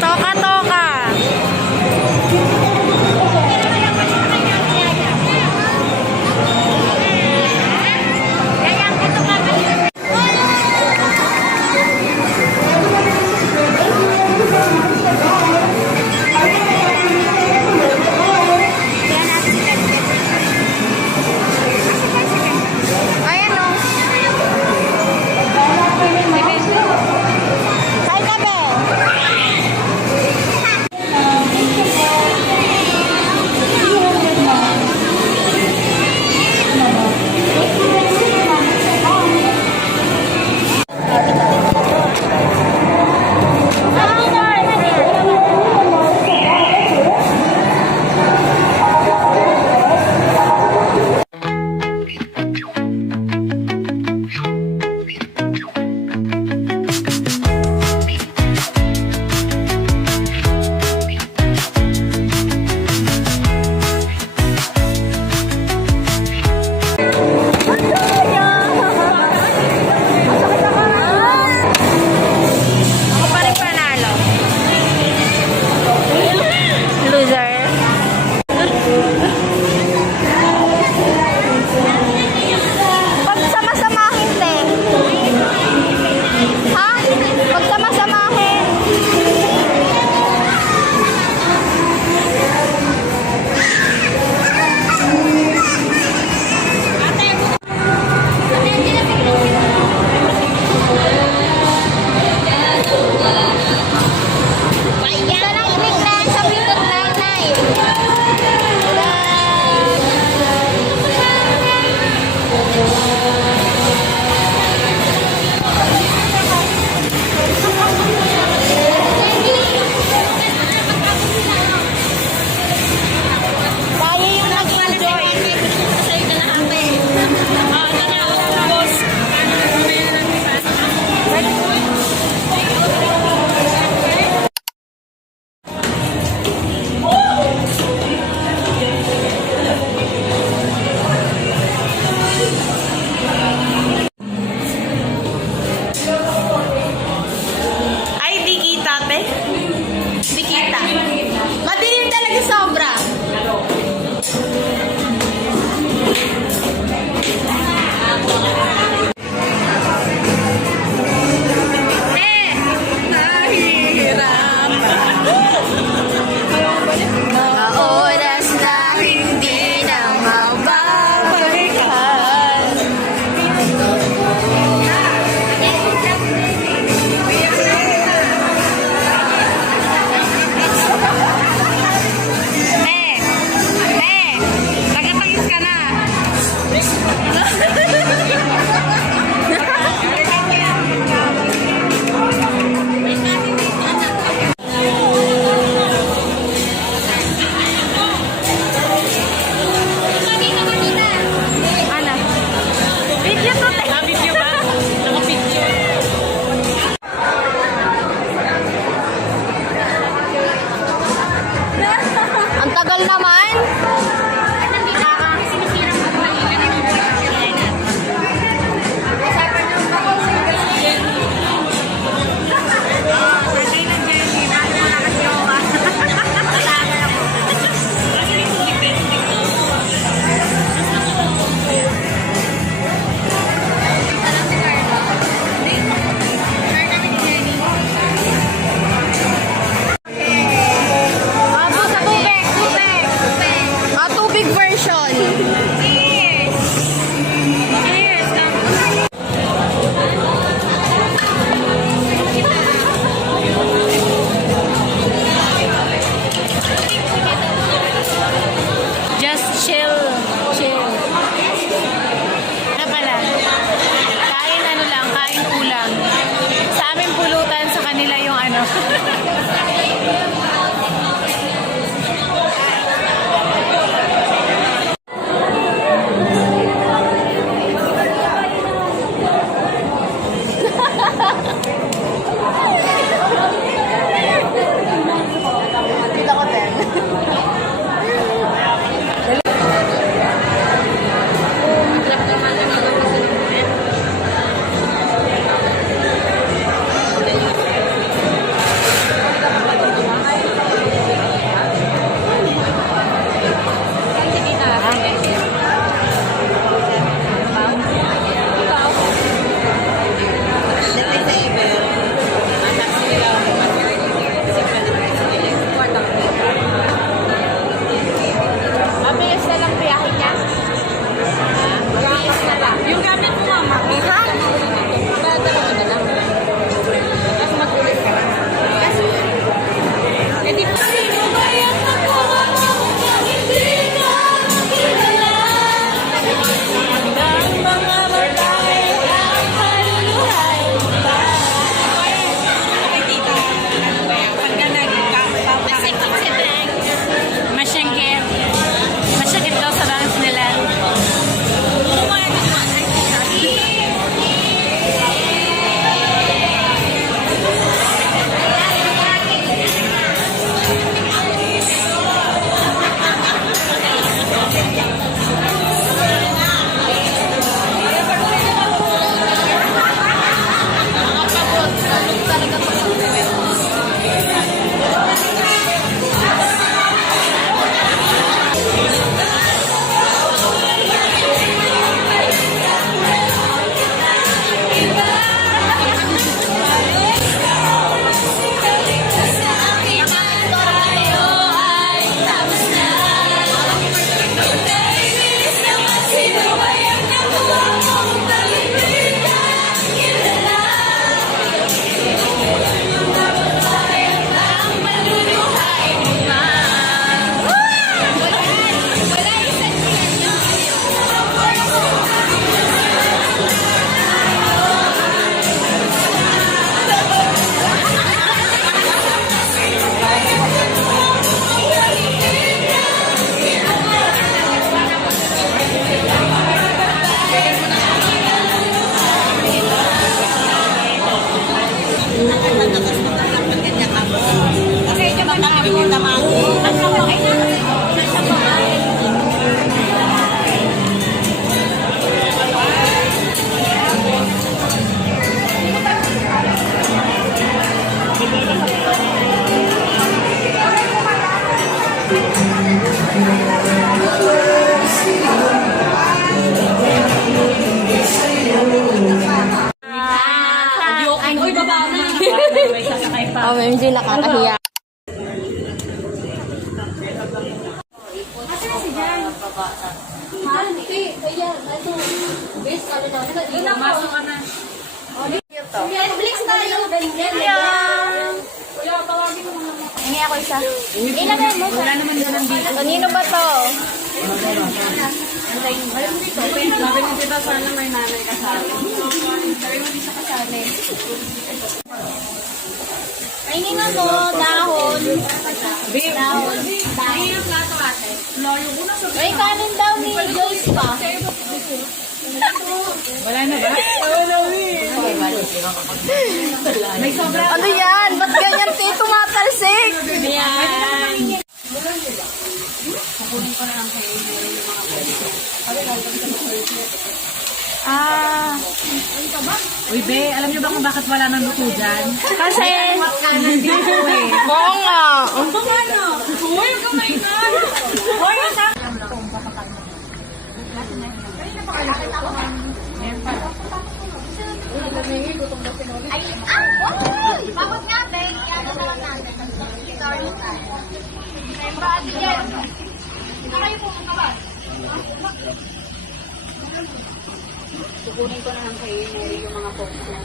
Toka-toka. Joking. Uy, baba na. May sasakay pa. Oh, MJ, nakakahiya. Asa na si Jan? Ha? Hindi. Ayan. Ito. Base, ano na. Doon ako. Masok ka na. Netflix tayo. Ayan. Kuya, tawagin mo naman. Hingi ako isa. Ilagay mo. Wala naman ganun dito. Kanino ba to? Alam mo dito. Sabi mo diba sana may nanay kasali. Sabi mo di siya kasali. Ay, nga mo. Dahon. Dahon. Ay, yung plato ate. Layo ko na sa... Ay, kanin daw ni Joyce pa. Wala na ba? Wala May sobra. Ano yan? Ba't ganyan tayo tumatalsik? Yan. Kukunin ko na lang kayo yung mga pwede. Ah. Uy, be, alam niyo ba kung bakit wala nang luto dyan? Kasi... Kanan dito eh. Oo nga. Ano? Uy, kamay ka! Uy, sa... Bakit nga, Ben? Ano na lang natin? Sorry. Hindi kayo pumunta ba? Kukunin ko na lang kayo yung mga post niya.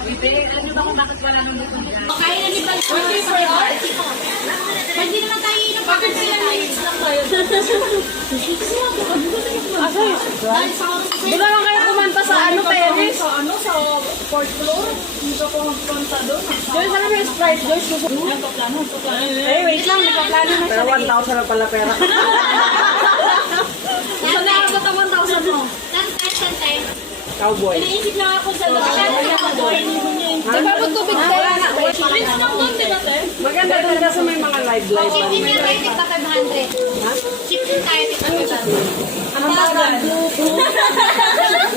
Uy, be, alam niyo ba kung bakit wala nang luto dyan? Kaya na ni Pag. Hindi naman tayo inom. Bakit sila minutes lang tayo? Di ba lang kayo kumanta sa ano, Teres? Sa ano, sa fourth floor? Dito ko magpunta doon. Joyce, alam mo yung Sprite, Joyce? Nagpaplano. Eh, wait lang, nagpaplano na siya. Pero 1,000 na pala pera. Saan na ako sa 1,000 mo? Cowboy. Iniisip lang ako sa loob. Diba mo tubig tayo? Drinks lang doon, di ba, te? Maganda doon kasi may mga live. Chicken niya tayo, tigpa 500. Chicken tayo, tigpa 500. Ang bagal.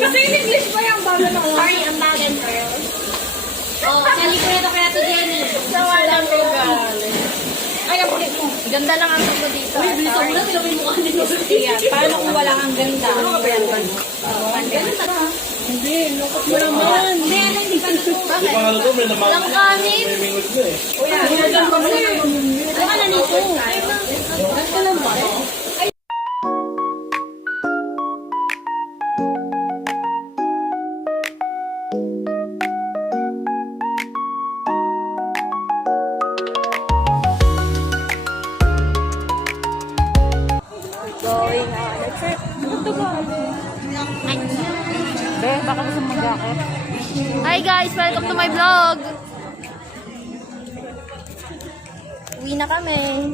Kasi in English pa yung bagal ng Sorry, ang bagan, girl. Oh, sali ko ito kaya to Jenny. Sa walang lugar. Ay, ang pulit mo. Ganda lang ang tulo dito. Uy, dito mo na, tinawin mo kanino. Paano kung wala kang ganda? Ano ka ba yan? Hindi, lukot mo naman. Hindi, ano, hindi pa luto. Bakit? Walang kanin. Uy, hinadyan ko mo na. Ano na nito? Ganda lang ba? Going on a trip. Be, baka gusto mag-akot. Hi guys, welcome to my vlog. Uwi na kami.